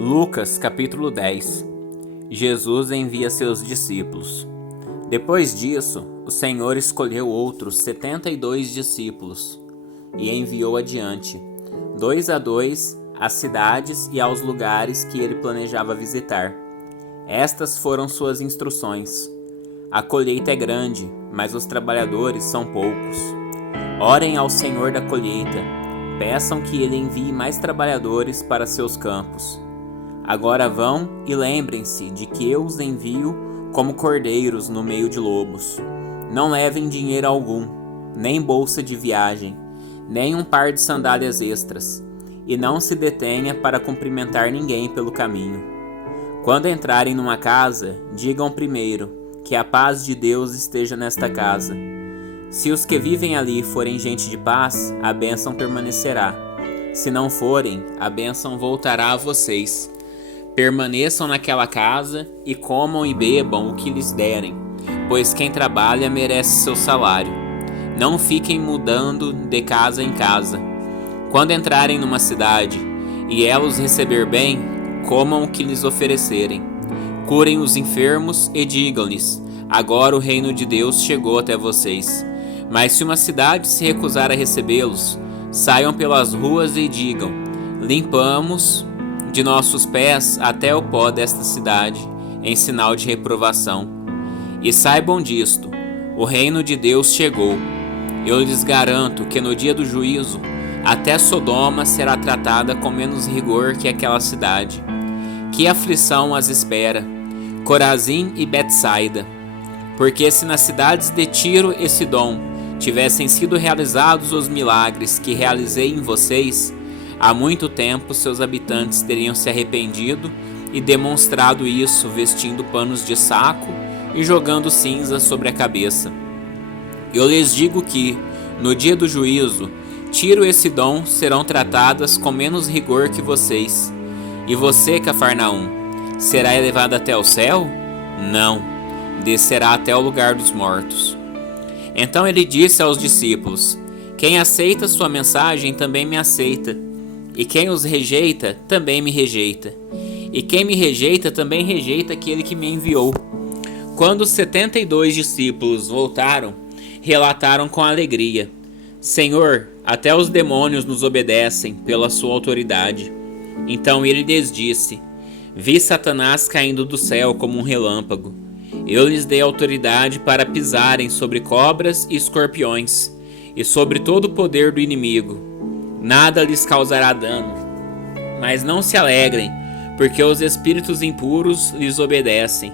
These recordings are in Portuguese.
Lucas capítulo 10. Jesus envia seus discípulos. Depois disso, o Senhor escolheu outros 72 discípulos e enviou adiante, 2 a 2, às cidades e aos lugares que ele planejava visitar. Estas foram suas instruções: a colheita é grande, mas os trabalhadores são poucos. Orem ao Senhor da colheita, peçam que ele envie mais trabalhadores para seus campos. Agora vão e lembrem-se de que eu os envio como cordeiros no meio de lobos. Não levem dinheiro algum, nem bolsa de viagem, nem um par de sandálias extras, e não se detenha para cumprimentar ninguém pelo caminho. Quando entrarem numa casa, digam primeiro que a paz de Deus esteja nesta casa. Se os que vivem ali forem gente de paz, a bênção permanecerá. Se não forem, a bênção voltará a vocês. Permaneçam naquela casa e comam e bebam o que lhes derem, pois quem trabalha merece seu salário. Não fiquem mudando de casa em casa. Quando entrarem numa cidade e ela os receber bem, comam o que lhes oferecerem. Curem os enfermos e digam-lhes: agora o reino de Deus chegou até vocês. Mas se uma cidade se recusar a recebê-los, saiam pelas ruas e digam: limpamos de nossos pés até o pó desta cidade, em sinal de reprovação. E saibam disto: o reino de Deus chegou. Eu lhes garanto que no dia do juízo, até Sodoma será tratada com menos rigor que aquela cidade. Que aflição as espera, Corazim e Betsaida! Porque se nas cidades de Tiro e Sidom tivessem sido realizados os milagres que realizei em vocês, há muito tempo seus habitantes teriam se arrependido e demonstrado isso vestindo panos de saco e jogando cinza sobre a cabeça. Eu lhes digo que, no dia do juízo, Tiro e Sidom serão tratadas com menos rigor que vocês. E você, Cafarnaum, será elevado até o céu? Não, descerá até o lugar dos mortos. Então ele disse aos discípulos: quem aceita sua mensagem também me aceita. E quem os rejeita, também me rejeita. E quem me rejeita, também rejeita aquele que me enviou. Quando os 72 discípulos voltaram, relataram com alegria: Senhor, até os demônios nos obedecem pela sua autoridade. Então ele lhes disse: vi Satanás caindo do céu como um relâmpago. Eu lhes dei autoridade para pisarem sobre cobras e escorpiões, e sobre todo o poder do inimigo. Nada lhes causará dano. Mas não se alegrem, porque os espíritos impuros lhes obedecem.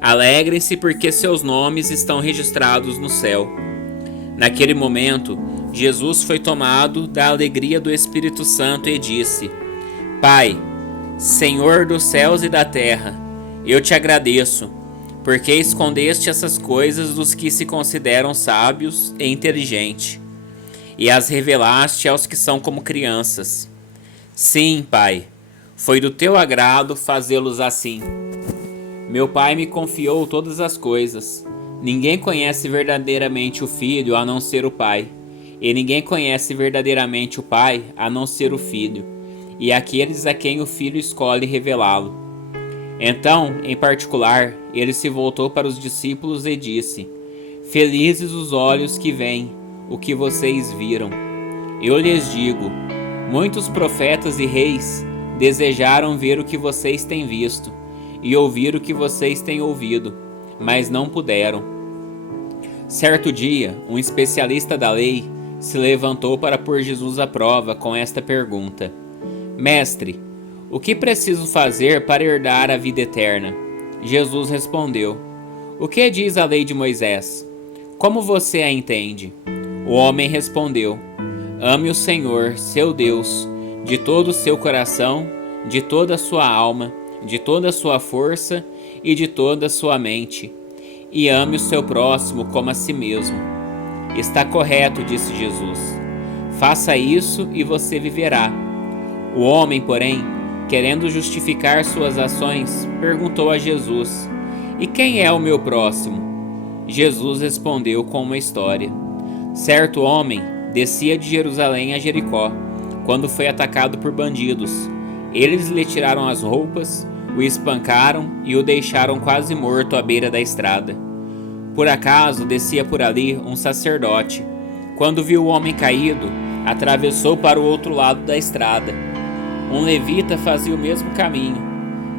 Alegrem-se, porque seus nomes estão registrados no céu. Naquele momento, Jesus foi tomado da alegria do Espírito Santo e disse: Pai, Senhor dos céus e da terra, eu te agradeço, porque escondeste essas coisas dos que se consideram sábios e inteligentes, e as revelaste aos que são como crianças. Sim, Pai, foi do teu agrado fazê-los assim. Meu Pai me confiou todas as coisas. Ninguém conhece verdadeiramente o Filho a não ser o Pai, e ninguém conhece verdadeiramente o Pai a não ser o Filho, e aqueles a quem o Filho escolhe revelá-lo. Então, em particular, ele se voltou para os discípulos e disse: felizes os olhos que veem o que vocês viram. Eu lhes digo, muitos profetas e reis desejaram ver o que vocês têm visto e ouvir o que vocês têm ouvido, mas não puderam. Certo dia, um especialista da lei se levantou para pôr Jesus à prova com esta pergunta: Mestre, o que preciso fazer para herdar a vida eterna? Jesus respondeu: o que diz a lei de Moisés? Como você a entende? O homem respondeu: ame o Senhor, seu Deus, de todo o seu coração, de toda a sua alma, de toda a sua força e de toda a sua mente, e ame o seu próximo como a si mesmo. Está correto, disse Jesus. Faça isso e você viverá. O homem, porém, querendo justificar suas ações, perguntou a Jesus: e quem é o meu próximo? Jesus respondeu com uma história. Certo homem descia de Jerusalém a Jericó, quando foi atacado por bandidos, Eles lhe tiraram as roupas, o espancaram e o deixaram quase morto à beira da estrada. Por acaso descia por ali um sacerdote. Quando viu o homem caído, atravessou para o outro lado da estrada. Um levita fazia o mesmo caminho,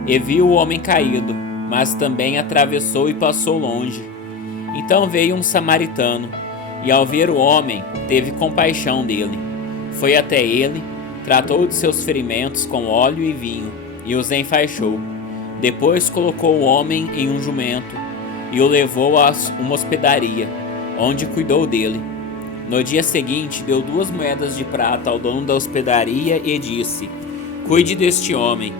e viu o homem caído, mas também atravessou e passou longe. Então veio um samaritano, e ao ver o homem, teve compaixão dele. Foi até ele, tratou de seus ferimentos com óleo e vinho, e os enfaixou. Depois colocou o homem em um jumento, e o levou a uma hospedaria, onde cuidou dele. No dia seguinte, deu 2 moedas de prata ao dono da hospedaria e disse: "Cuide deste homem.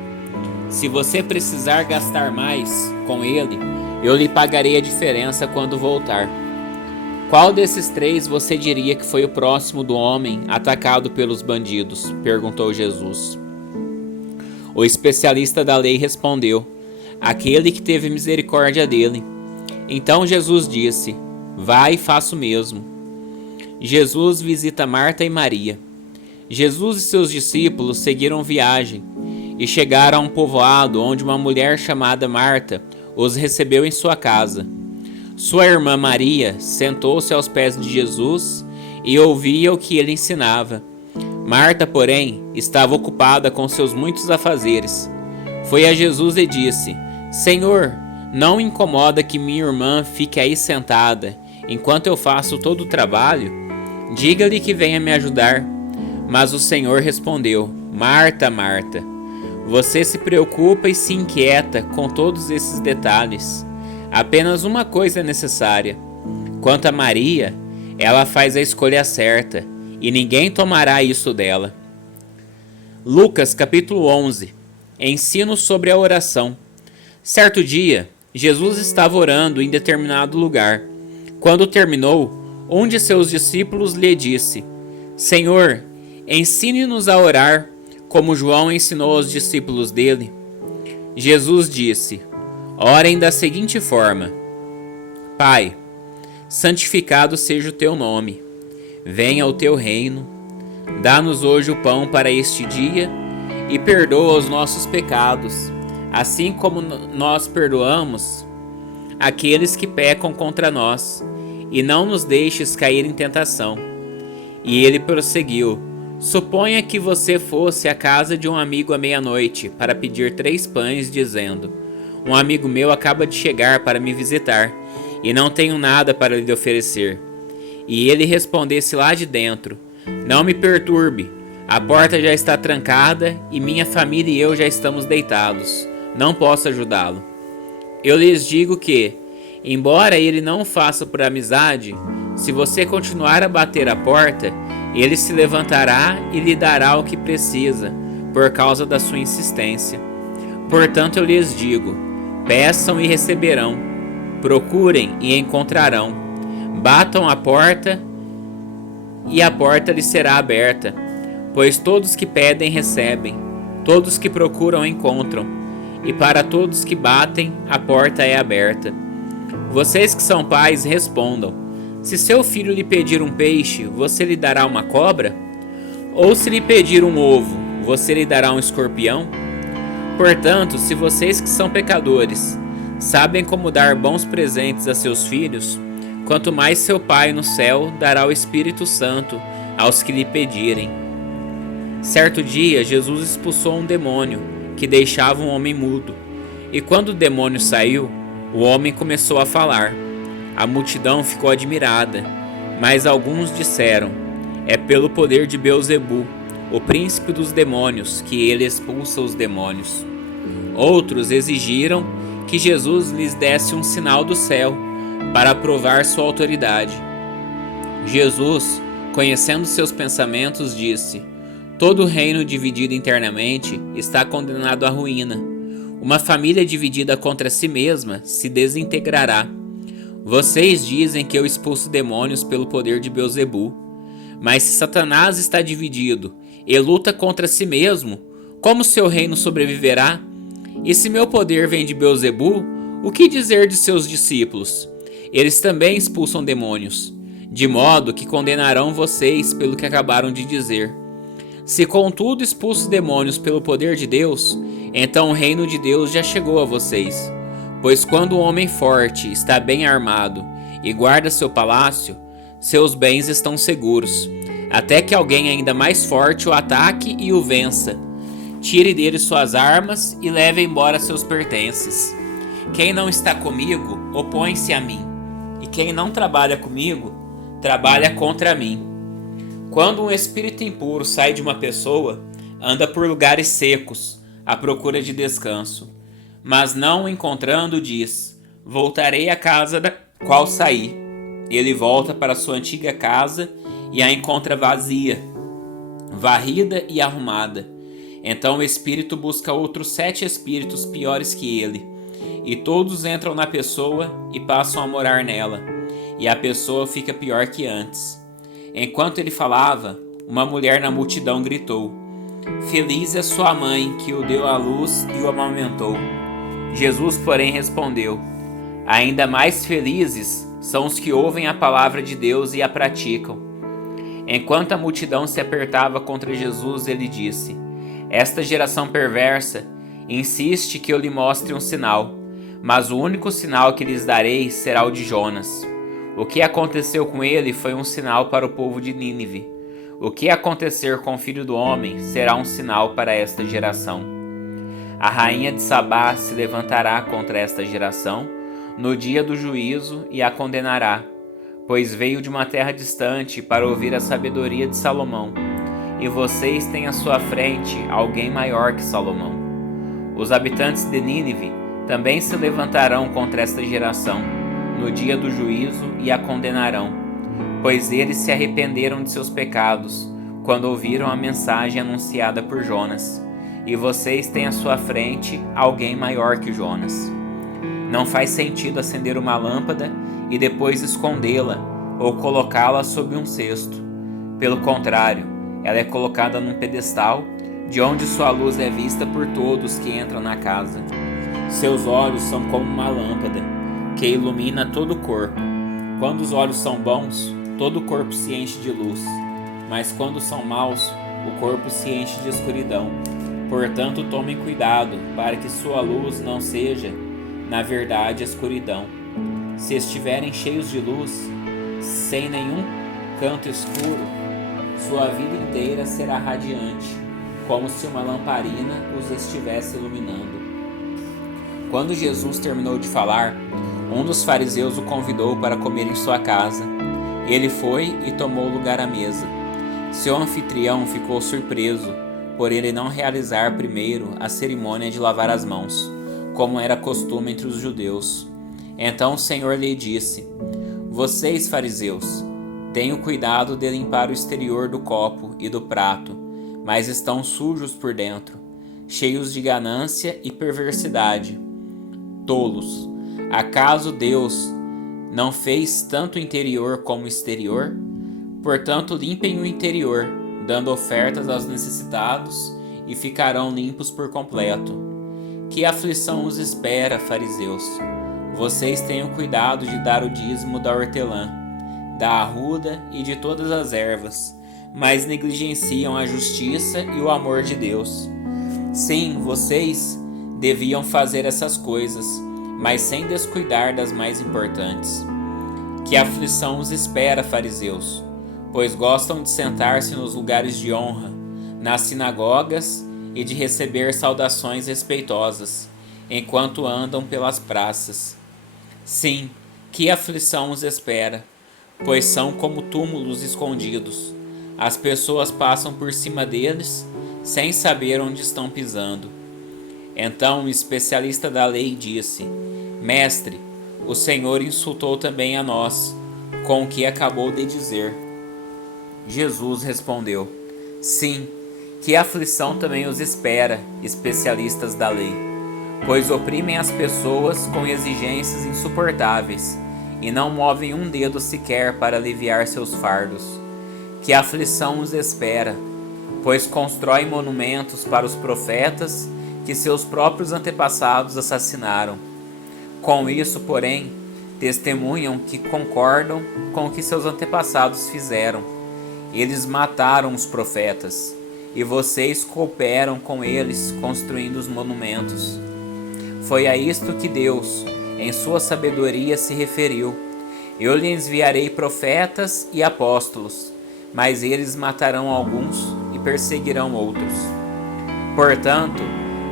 Se você precisar gastar mais com ele, eu lhe pagarei a diferença quando voltar." "Qual desses 3 você diria que foi o próximo do homem atacado pelos bandidos?" perguntou Jesus. O especialista da lei respondeu: "Aquele que teve misericórdia dele." Então Jesus disse: "Vai e faça o mesmo." Jesus visita Marta e Maria. Jesus e seus discípulos seguiram viagem e chegaram a um povoado onde uma mulher chamada Marta os recebeu em sua casa. Sua irmã Maria sentou-se aos pés de Jesus e ouvia o que ele ensinava. Marta, porém, estava ocupada com seus muitos afazeres. Foi a Jesus e disse: "Senhor, não incomoda que minha irmã fique aí sentada, enquanto eu faço todo o trabalho? Diga-lhe que venha me ajudar." Mas o Senhor respondeu: "Marta, Marta, você se preocupa e se inquieta com todos esses detalhes. Apenas uma coisa é necessária. Quanto a Maria, ela faz a escolha certa, e ninguém tomará isso dela." Lucas capítulo 11. Ensino sobre a oração. Certo dia, Jesus estava orando em determinado lugar. Quando terminou, um de seus discípulos lhe disse: "Senhor, ensine-nos a orar, como João ensinou aos discípulos dele." Jesus disse: "Orem da seguinte forma: Pai, santificado seja o teu nome. Venha o teu reino. Dá-nos hoje o pão para este dia e perdoa os nossos pecados, assim como nós perdoamos aqueles que pecam contra nós, e não nos deixes cair em tentação." E ele prosseguiu: "Suponha que você fosse à casa de um amigo à meia-noite para pedir 3 pães, dizendo: Um amigo meu acaba de chegar para me visitar, e não tenho nada para lhe oferecer. E ele respondesse lá de dentro: Não me perturbe, a porta já está trancada e minha família e eu já estamos deitados. Não posso ajudá-lo. Eu lhes digo que, embora ele não o faça por amizade, se você continuar a bater a porta, ele se levantará e lhe dará o que precisa, por causa da sua insistência. Portanto, eu lhes digo: peçam e receberão, procurem e encontrarão, batam a porta e a porta lhes será aberta. Pois todos que pedem recebem, todos que procuram encontram, e para todos que batem a porta é aberta. Vocês que são pais, respondam: se seu filho lhe pedir um peixe, você lhe dará uma cobra? Ou se lhe pedir um ovo, você lhe dará um escorpião? Portanto, se vocês que são pecadores sabem como dar bons presentes a seus filhos, quanto mais seu Pai no céu dará o Espírito Santo aos que lhe pedirem. Certo dia, Jesus expulsou um demônio que deixava um homem mudo. E quando o demônio saiu, o homem começou a falar. A multidão ficou admirada, mas alguns disseram: é pelo poder de Beelzebu, o príncipe dos demônios, que ele expulsa os demônios. Outros exigiram que Jesus lhes desse um sinal do céu para provar sua autoridade. Jesus, conhecendo seus pensamentos, disse: todo reino dividido internamente está condenado à ruína. Uma família dividida contra si mesma se desintegrará. Vocês dizem que eu expulso demônios pelo poder de Beelzebu. Mas se Satanás está dividido e luta contra si mesmo, como seu reino sobreviverá? E se meu poder vem de Beelzebu, o que dizer de seus discípulos? Eles também expulsam demônios, de modo que condenarão vocês pelo que acabaram de dizer. Se contudo expulso demônios pelo poder de Deus, então o reino de Deus já chegou a vocês. Pois quando o homem forte está bem armado e guarda seu palácio, seus bens estão seguros, até que alguém ainda mais forte o ataque e o vença. Tire dele suas armas e leve embora seus pertences. Quem não está comigo, opõe-se a mim, e quem não trabalha comigo, trabalha contra mim. Quando um espírito impuro sai de uma pessoa, anda por lugares secos, à procura de descanso. Mas não o encontrando, diz: voltarei à casa da qual saí. Ele volta para sua antiga casa e a encontra vazia, varrida e arrumada. Então o espírito busca outros 7 espíritos piores que ele, e todos entram na pessoa e passam a morar nela, e a pessoa fica pior que antes. Enquanto ele falava, uma mulher na multidão gritou: feliz é sua mãe, que o deu à luz e o amamentou. Jesus, porém, respondeu: ainda mais felizes são os que ouvem a palavra de Deus e a praticam. Enquanto a multidão se apertava contra Jesus, ele disse: esta geração perversa insiste que eu lhe mostre um sinal, mas o único sinal que lhes darei será o de Jonas. O que aconteceu com ele foi um sinal para o povo de Nínive. O que acontecer com o Filho do Homem será um sinal para esta geração. A rainha de Sabá se levantará contra esta geração no dia do juízo e a condenará, pois veio de uma terra distante para ouvir a sabedoria de Salomão, e vocês têm à sua frente alguém maior que Salomão. Os habitantes de Nínive também se levantarão contra esta geração no dia do juízo e a condenarão, pois eles se arrependeram de seus pecados quando ouviram a mensagem anunciada por Jonas, e vocês têm à sua frente alguém maior que Jonas. Não faz sentido acender uma lâmpada e depois escondê-la ou colocá-la sob um cesto. Pelo contrário, ela é colocada num pedestal, de onde sua luz é vista por todos que entram na casa. Seus olhos são como uma lâmpada, que ilumina todo o corpo. Quando os olhos são bons, todo o corpo se enche de luz, mas quando são maus, o corpo se enche de escuridão. Portanto, tomem cuidado para que sua luz não seja, na verdade, escuridão. Se estiverem cheios de luz, sem nenhum canto escuro, sua vida inteira será radiante, como se uma lamparina os estivesse iluminando. Quando Jesus terminou de falar, um dos fariseus o convidou para comer em sua casa. Ele foi e tomou lugar à mesa. Seu anfitrião ficou surpreso por ele não realizar primeiro a cerimônia de lavar as mãos, como era costume entre os judeus. Então o Senhor lhe disse: vocês, fariseus, tenham cuidado de limpar o exterior do copo e do prato, mas estão sujos por dentro, cheios de ganância e perversidade. Tolos! Acaso Deus não fez tanto o interior como o exterior? Portanto, limpem o interior, dando ofertas aos necessitados, e ficarão limpos por completo. Que aflição os espera, fariseus! Vocês tenham cuidado de dar o dízimo da hortelã, da arruda e de todas as ervas, mas negligenciam a justiça e o amor de Deus. Sim, vocês deviam fazer essas coisas, mas sem descuidar das mais importantes. Que aflição os espera, fariseus, pois gostam de sentar-se nos lugares de honra, nas sinagogas, e de receber saudações respeitosas, enquanto andam pelas praças. Sim, que aflição os espera, pois são como túmulos escondidos. As pessoas passam por cima deles, sem saber onde estão pisando. Então o especialista da lei disse: Mestre, o Senhor insultou também a nós, com o que acabou de dizer. Jesus respondeu: Sim, que aflição também os espera, especialistas da lei, pois oprimem as pessoas com exigências insuportáveis e não movem um dedo sequer para aliviar seus fardos. Que aflição os espera, pois constroem monumentos para os profetas que seus próprios antepassados assassinaram. Com isso, porém, testemunham que concordam com o que seus antepassados fizeram. Eles mataram os profetas, e vocês cooperam com eles construindo os monumentos. Foi a isto que Deus, em sua sabedoria, se referiu: eu lhes enviarei profetas e apóstolos, mas eles matarão alguns e perseguirão outros. Portanto,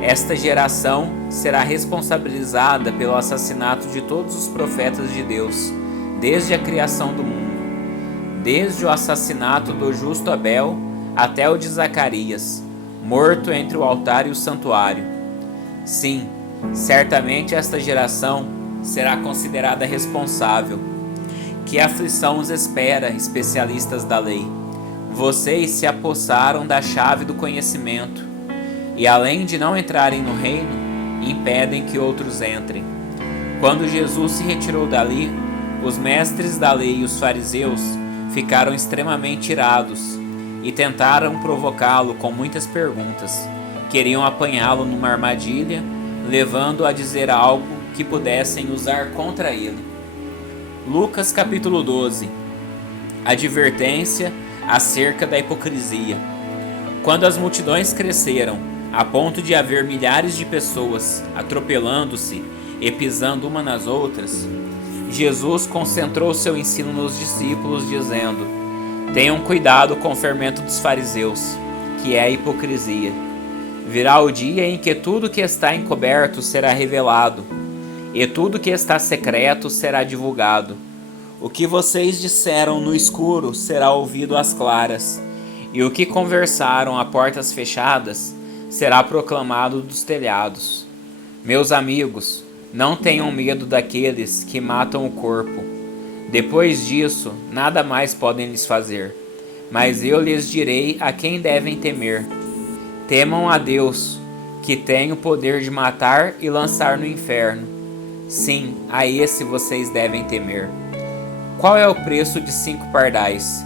esta geração será responsabilizada pelo assassinato de todos os profetas de Deus, desde a criação do mundo, desde o assassinato do justo Abel até o de Zacarias, morto entre o altar e o santuário. Sim, certamente esta geração será considerada responsável. Que aflição os espera, especialistas da lei! Vocês se apossaram da chave do conhecimento, e além de não entrarem no reino, impedem que outros entrem. Quando Jesus se retirou dali, os mestres da lei e os fariseus ficaram extremamente irados e tentaram provocá-lo com muitas perguntas. Queriam apanhá-lo numa armadilha, levando-o a dizer algo que pudessem usar contra ele. Lucas capítulo 12. Advertência acerca da hipocrisia. Quando as multidões cresceram, a ponto de haver milhares de pessoas atropelando-se e pisando uma nas outras, Jesus concentrou seu ensino nos discípulos, dizendo: tenham cuidado com o fermento dos fariseus, que é a hipocrisia. Virá o dia em que tudo que está encoberto será revelado, e tudo que está secreto será divulgado. O que vocês disseram no escuro será ouvido às claras, e o que conversaram a portas fechadas será proclamado dos telhados. Meus amigos, não tenham medo daqueles que matam o corpo. Depois disso, nada mais podem lhes fazer. Mas eu lhes direi a quem devem temer. Temam a Deus, que tem o poder de matar e lançar no inferno. Sim, a esse vocês devem temer. Qual é o preço de 5 pardais?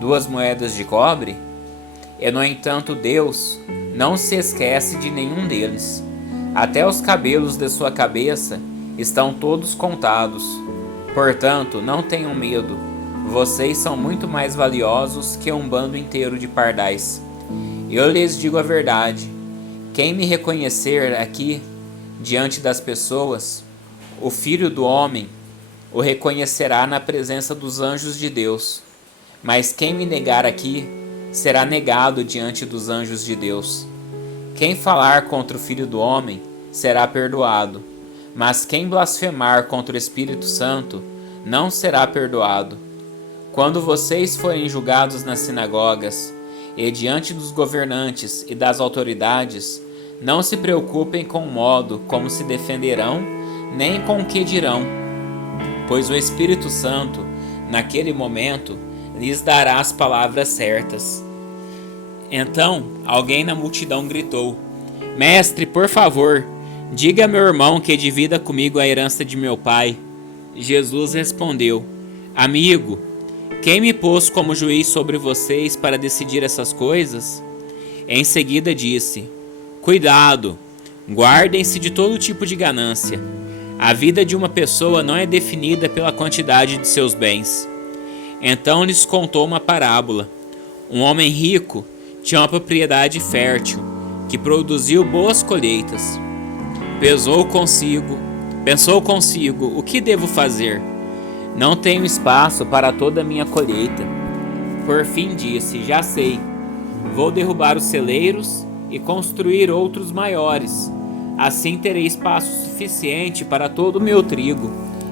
2 moedas de cobre? E no entanto Deus não se esquece de nenhum deles. Até os cabelos de sua cabeça estão todos contados. Portanto, não tenham medo. Vocês são muito mais valiosos que um bando inteiro de pardais. Eu lhes digo a verdade. Quem me reconhecer aqui, diante das pessoas, o Filho do Homem o reconhecerá na presença dos anjos de Deus. Mas quem me negar aqui, será negado diante dos anjos de Deus. Quem falar contra o Filho do Homem será perdoado, mas quem blasfemar contra o Espírito Santo não será perdoado. Quando vocês forem julgados nas sinagogas e diante dos governantes e das autoridades, não se preocupem com o modo como se defenderão, nem com o que dirão, pois o Espírito Santo, naquele momento, lhes dará as palavras certas. Então, alguém na multidão gritou: Mestre, por favor, diga a meu irmão que divida comigo a herança de meu pai. Jesus respondeu: Amigo, quem me pôs como juiz sobre vocês para decidir essas coisas? Em seguida disse: Cuidado, guardem-se de todo tipo de ganância. A vida de uma pessoa não é definida pela quantidade de seus bens. Então lhes contou uma parábola. Um homem rico tinha uma propriedade fértil, que produziu boas colheitas. Pensou consigo, o que devo fazer? Não tenho espaço para toda a minha colheita. Por fim disse: já sei, vou derrubar os celeiros e construir outros maiores. Assim terei espaço suficiente para todo o meu trigo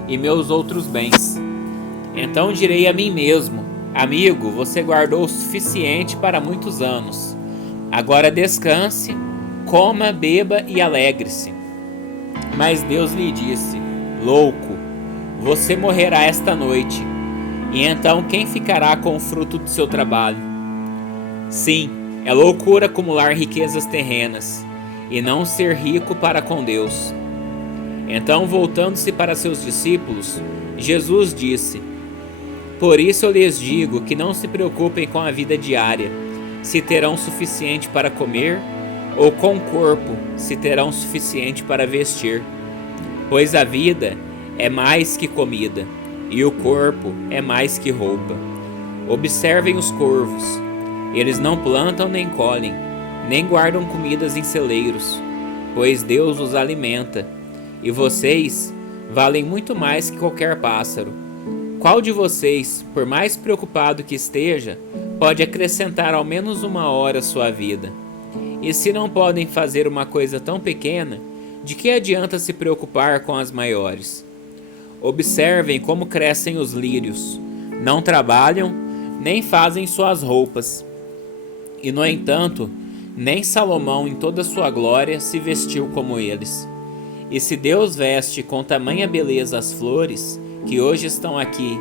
e meus outros bens. Então direi a mim mesmo: amigo, você guardou o suficiente para muitos anos. Agora descanse, coma, beba e alegre-se. Mas Deus lhe disse: louco, você morrerá esta noite, e então quem ficará com o fruto do seu trabalho? Sim, é loucura acumular riquezas terrenas e não ser rico para com Deus. Então, voltando-se para seus discípulos, Jesus disse: por isso eu lhes digo que não se preocupem com a vida diária, se terão o suficiente para comer, ou com o corpo, se terão o suficiente para vestir. Pois a vida é mais que comida, e o corpo é mais que roupa. Observem os corvos. Eles não plantam nem colhem, nem guardam comidas em celeiros, pois Deus os alimenta, e vocês valem muito mais que qualquer pássaro. Qual de vocês, por mais preocupado que esteja, pode acrescentar ao menos 1 hora à sua vida? E se não podem fazer uma coisa tão pequena, de que adianta se preocupar com as maiores? Observem como crescem os lírios. Não trabalham, nem fazem suas roupas. E, no entanto, nem Salomão em toda sua glória se vestiu como eles. E se Deus veste com tamanha beleza as flores, que hoje estão aqui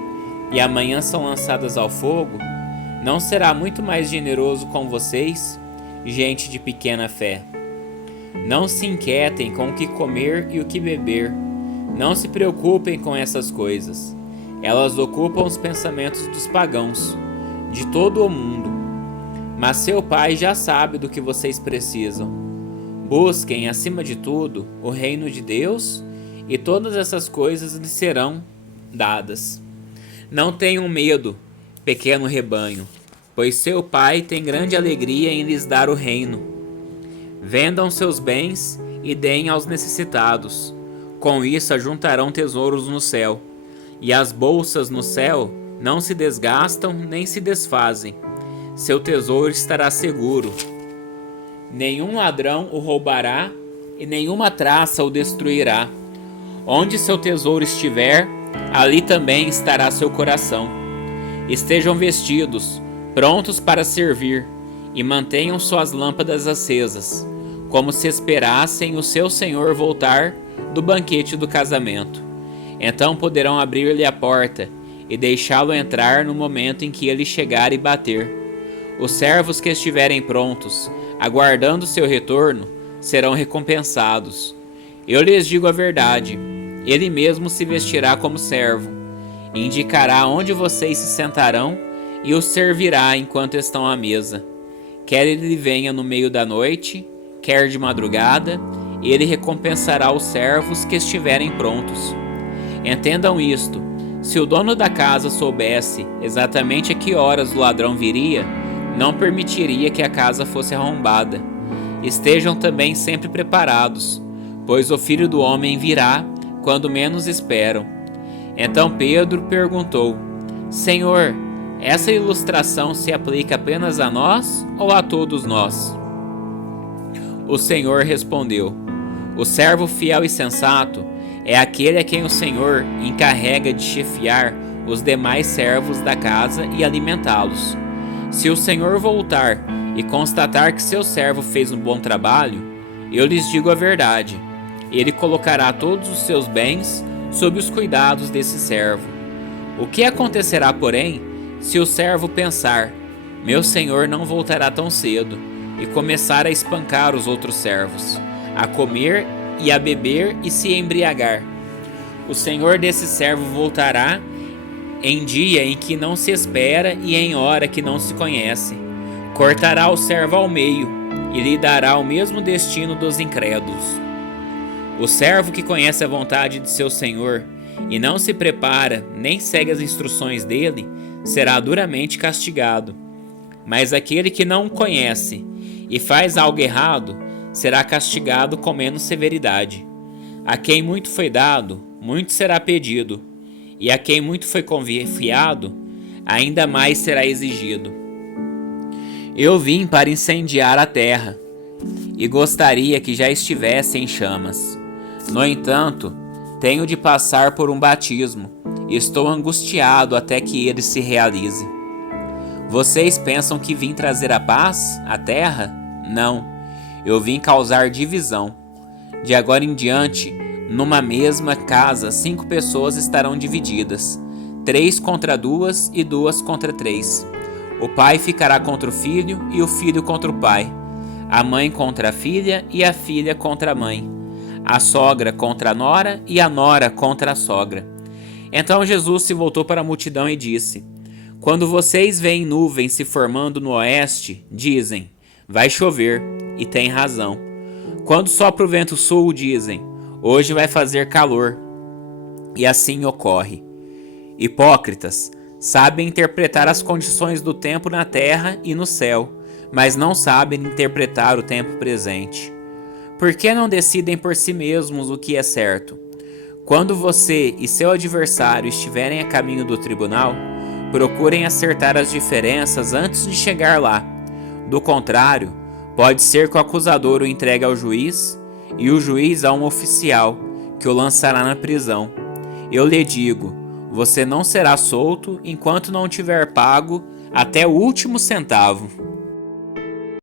e amanhã são lançadas ao fogo, não será muito mais generoso com vocês, gente de pequena fé? Não se inquietem com o que comer e o que beber. Não se preocupem com essas coisas. Elas ocupam os pensamentos dos pagãos, de todo o mundo. Mas seu Pai já sabe do que vocês precisam. Busquem, acima de tudo, o reino de Deus, e todas essas coisas lhes serão dadas. Não tenham medo, pequeno rebanho, pois seu Pai tem grande alegria em lhes dar o reino. Vendam seus bens e deem aos necessitados. Com isso ajuntarão tesouros no céu, e as bolsas no céu não se desgastam nem se desfazem. Seu tesouro estará seguro. Nenhum ladrão o roubará e nenhuma traça o destruirá. Onde seu tesouro estiver, ali também estará seu coração. Estejam vestidos, prontos para servir, e mantenham suas lâmpadas acesas, como se esperassem o seu senhor voltar do banquete do casamento. Então poderão abrir-lhe a porta e deixá-lo entrar no momento em que ele chegar e bater. Os servos que estiverem prontos, aguardando seu retorno, serão recompensados. Eu lhes digo a verdade, ele mesmo se vestirá como servo, indicará onde vocês se sentarão e os servirá enquanto estão à mesa. Quer ele venha no meio da noite, quer de madrugada, ele recompensará os servos que estiverem prontos. Entendam isto: se o dono da casa soubesse exatamente a que horas o ladrão viria, não permitiria que a casa fosse arrombada. Estejam também sempre preparados, pois o Filho do Homem virá quando menos esperam. Então Pedro perguntou: Senhor, essa ilustração se aplica apenas a nós ou a todos nós? O Senhor respondeu: o servo fiel e sensato é aquele a quem o Senhor encarrega de chefiar os demais servos da casa e alimentá-los. Se o Senhor voltar e constatar que seu servo fez um bom trabalho, eu lhes digo a verdade: ele colocará todos os seus bens sob os cuidados desse servo. O que acontecerá, porém, se o servo pensar: meu senhor não voltará tão cedo, e começar a espancar os outros servos, a comer e a beber e se embriagar? O senhor desse servo voltará em dia em que não se espera e em hora que não se conhece. Cortará o servo ao meio e lhe dará o mesmo destino dos incrédulos. O servo que conhece a vontade de seu senhor e não se prepara nem segue as instruções dele, será duramente castigado. Mas aquele que não o conhece e faz algo errado, será castigado com menos severidade. A quem muito foi dado, muito será pedido, e a quem muito foi confiado, ainda mais será exigido. Eu vim para incendiar a terra, e gostaria que já estivesse em chamas. No entanto, tenho de passar por um batismo, e estou angustiado até que ele se realize. Vocês pensam que vim trazer a paz à terra? Não, eu vim causar divisão. De agora em diante, numa mesma casa, 5 pessoas estarão divididas, 3 contra 2 e 2 contra 3. O pai ficará contra o filho e o filho contra o pai, a mãe contra a filha e a filha contra a mãe, a sogra contra a nora e a nora contra a sogra. Então Jesus se voltou para a multidão e disse: quando vocês veem nuvens se formando no oeste, dizem: vai chover, e tem razão. Quando sopra o vento sul, dizem: hoje vai fazer calor, e assim ocorre. Hipócritas, Sabem interpretar as condições do tempo na terra e no céu, mas não sabem interpretar o tempo presente. Por que não decidem por si mesmos o que é certo? Quando você e seu adversário estiverem a caminho do tribunal, procurem acertar as diferenças antes de chegar lá. Do contrário, pode ser que o acusador o entregue ao juiz e o juiz a um oficial, que o lançará na prisão. Eu lhe digo, você não será solto enquanto não tiver pago até o último centavo.